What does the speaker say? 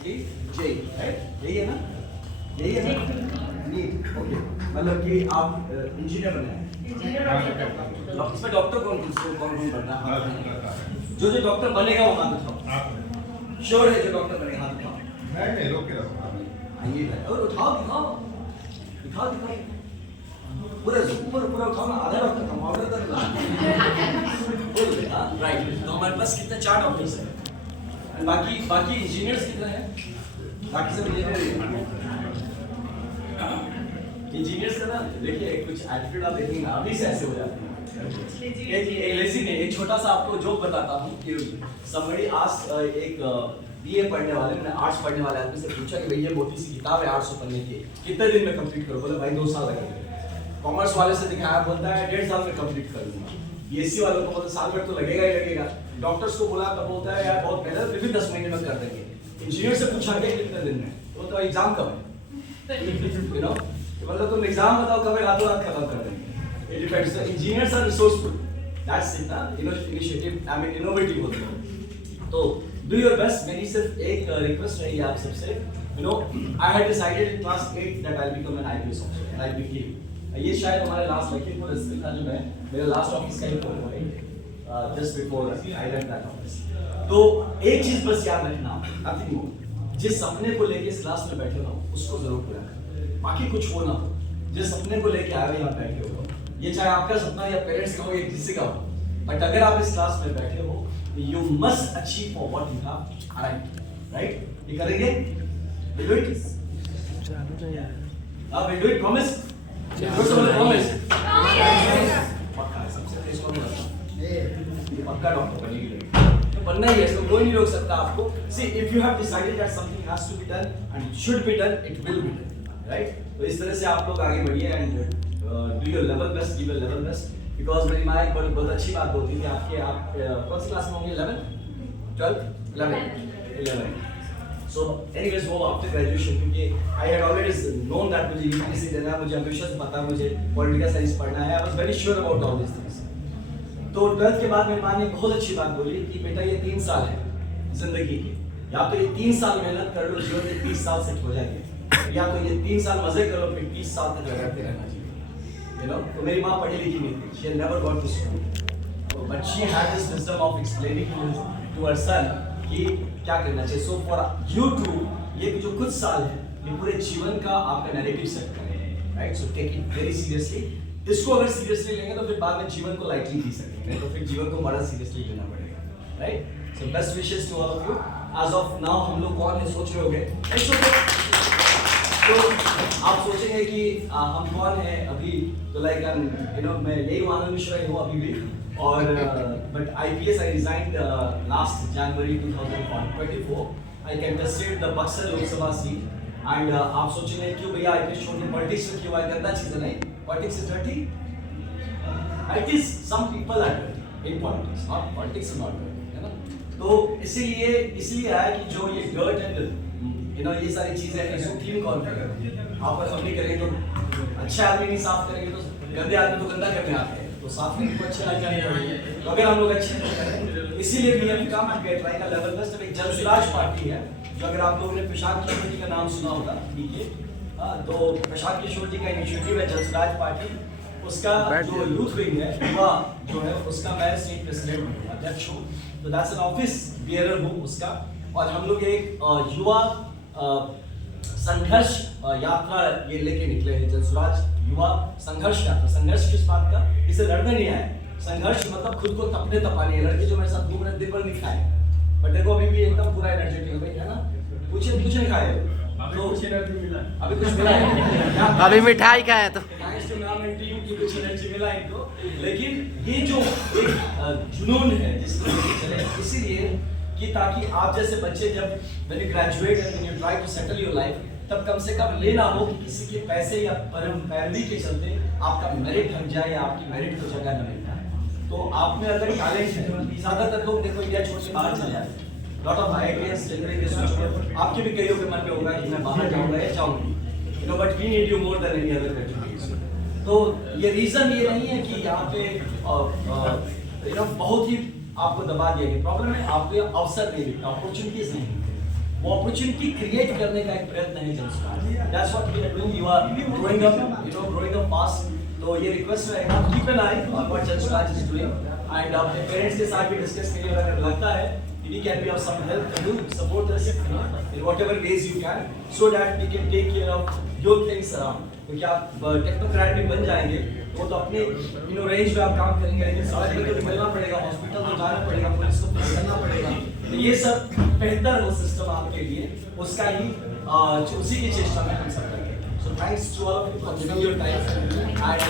Directly JEE, right? यही है ना, यही है ना, नीट, ओके। मतलब कि आप इंजीनियर बने हैं, इसमें डॉक्टर कौन कौन बनना है? जो डॉक्टर बनेगा वो हाथ उठाओ, श्योर है जो डॉक्टर बनेगा हाथ उठाओ। नहीं रोक के रखो। आइए और उठाओ, दिखाओ दिखाओ दिखाओ, पूरा पूरा उठाओ ना, आधा डॉक्टर का मॉडल कर हाँ राइट। तो हमारे पास कितने 4 डॉक्टर्स हैं, बाकी इंजीनियर्स कितने हैं? बाकी सब इंजीनियर्स का ना देखिए कुछ एटीट्यूड आप देखेंगे अभी से ऐसे हो जाते हैं। एक छोटा सा आपको जोक बताता हूँ कि somebody asked एक बीए पढ़ने वाले, मैंने आर्ट्स पढ़ने वाले आदमी से पूछा कि भैया मोटी सी किताब है 800 पन्ने की, कितने दिन में कंप्लीट करो? बोले भाई 2 साल लगेंगे। कॉमर्स वाले से दिखाया, बोलता है 1.5 साल में कंप्लीट कर दूंगा। बीएससी वालों को बोलता साल भर तो लगेगा ही लगेगा। डॉक्टर्स को बोला तो बोलता है यार बहुत मेहनत, फिर भी 10 महीने में कर देंगे। इंजीनियर से पूछा गया कितने दिन में, वो तो एग्जाम कब है, यू नो, मतलब तुम एग्जाम बताओ कब है, रातों रात खत्म कर देंगे। It depends, engineers are resourceful, that's it ना, इनिशिएटिव, आई मीन इनोवेटिव होते हो। तो डू योर बेस्ट। मेरी सिर्फ एक रिक्वेस्ट रही आप सबसे, you know, I had decided in class 8 that I will become an IPS officer and I became. ये शायद हमारे लास्ट लखीमपुर स्थित था जो मैं मेरा लास्ट ऑफिस का ही फोटो है, just before I left that office. तो एक चीज बस याद रखना, नथिंग मोर, जिस सपने को लेके इस क्लास में बैठे हो उसको जरूर पूरा करें, बाकी कुछ हो ना हो। जिस सपने को लेके आए हो यहाँ बैठे हो, ये चाहे आपका सपना या पेरेंट्स का हो या किसी का हो, बट अगर आप इस क्लास में बैठे हो you must achieve for what you have arrived, right? ये करेंगे? We'll do it. We'll do it. Promise? First of all, promise. पक्का है, सबसे पहले इसको बोलना। ये पक्का डॉक्टर बनेगी, तो बनना ही है, इसको कोई नहीं रोक सकता आपको। See, if you have decided that something has to be done and it should be done, it will be done, right? तो इस तरह से आप लोग आगे बढ़िए and do your level best, give your level best. Because मेरी माँ एक बहुत अच्छी बात बोलती थी, आप कौन सी क्लास में होंगे? 11, 12, 11। सो एनीवेज वो आफ्टर ग्रेजुएशन, क्योंकि I had already known that मुझे यूपीएससी देना है, मुझे हमेशा से पता, मुझे पॉलिटिकल साइंस पढ़ना है, I was very sure about all this things. तो 12th के बाद मेरी माँ ने बहुत अच्छी बात बोली कि बेटा ये 3 साल है जिंदगी के, या तो ये 3 साल मेहनत कर लो, जीवन में 30 साल सेट हो जाएंगे, या तो ये 3 साल मजे करो, फिर 30 साल तक रगड़ते रहना चाहिए। You know, तो मेरी माँ पढ़ी लिखी नहीं थी, she had never gone to school, but she had this wisdom of explaining to her son कि क्या करना चाहिए। So for you to, ये जो कुछ साल है, ये पूरे जीवन का आपका नैरेटिव सेट करें, right? So take it very seriously. इसको अगर सीरियसली लेंगे तो फिर बाद में जीवन को लाइटली जी सकेंगे, तो फिर जीवन को बड़ा सीरियसली लेना पड़ेगा, right? So best wishes to all of you. As of now हम लोग कौन है सोच रहे होंगे, तो आप सोचेंगे कि हम कौन है अभी, तो लाइक यू नो मैं यही आनंद मिश्रा हूँ अभी भी, और but IPS I resigned last January 2024। I contested the Buxar Lok Sabha seat and आप सोचेंगे क्यों भैया आईपीएस छोड़ के पॉलिटिक्स में क्यों आए, गंदा चीज है? नहीं, politics is dirty, it is some people are dirty in politics, not politics is not dirty, है ना? तो इसलिए आया कि जो ये डर्ट एंड यू नो ये सारी चीजें हैं, इसको क्लीन कौन करेगा? आप अगर नहीं करेंगे तो अच्छे आदमी नहीं साफ करेंगे तो गंदे आदमी तो गंदा करने आते हैं, तो साफ करने को अच्छे लग जाने पड़ेंगे। तो अगर हम लोग अच्छे नहीं करें, इसीलिए भी हम काम ट्राई का लेवल बेस्ट एक जनसुराज पार्टी है, जो अगर आप लोगों ने प्रशांत किशोर जी का नाम सुना होगा, ठीक है, तो प्रशांत किशोर जी का इनिशिएटिव है जनसुराज पार्टी, उसका जो यूथ विंग है, युवा जो है, उसका मैं स्टेट प्रेसिडेंट हूँ, अध्यक्ष हूँ, तो दैट्स एन ऑफिस बियरर हूँ उसका। और हम लोग एक युवा संघर्ष यात्रा ये लेके निकले हैं, जनसुराज युवा संघर्ष यात्रा। संघर्ष किस बात का? इसे लड़ने नहीं आए, संघर्ष मतलब खुद को तपने तपाने है। लड़के जो मेरे साथ घूम रहे दिन भर नहीं खाए, बट देखो अभी भी एकदम पूरा एनर्जेटिक है भाई, है ना? कुछ नहीं खाए तो अभी कुछ मिला है, अभी मिठाई खाया तो कुछ एनर्जी मिला इनको, लेकिन ये जो एक जुनून है जिसको इसीलिए कि ताकि आप जैसे बच्चे जब when you graduate and when you try to settle your life, तब कम से कम ये ना हो कि किसी के पैसे या पैरवी के चलते आपका मेरिट हट जाए या आपकी मेरिट को जगह न मिल जाए। तो आप में अगर टैलेंट है, ज्यादातर लोग देखो इंडिया छोड़ के बाहर चले जाते हैं, लॉट ऑफ आईआईटीएस जनरली सोचते, आपके भी कईयों के मन में होगा कि मैं बाहर जाऊंगा या जाऊंगी, you know, but we need you more than any other country. तो ये रीजन ये नहीं है कि यहाँ पे यू नो बहुत ही आपको दबा दिया गया, प्रॉब्लम है आपको अवसर नहीं मिलता, अपॉर्चुनिटीज नहीं मिलती, वो अपॉर्चुनिटी क्रिएट करने का एक प्रयत्न है Jan Suraaj. That's what we are doing. You are growing up, growing up fast. तो ये रिक्वेस्ट रहेगा, keep an eye on what Jan Suraaj is doing and अपने पेरेंट्स के साथ भी डिस्कस करिए। अगर लगता है we can be of some help to you, support us in whatever ways you can, so that we can take care of your things around. क्योंकि आप टेक्नोक्रेट भी बन जाएंगे वो तो अपने रेंज में आप काम करेंगे, लेकिन समाज में तो निकलना पड़ेगा, हॉस्पिटल तो जाना पड़ेगा, पुलिस को फेस करना पड़ेगा। तो ये सब बेहतर हो सिस्टम आपके लिए, उसका ही उसी की चेष्टा में हम सब करेंगे। So thanks to all of you for giving your time and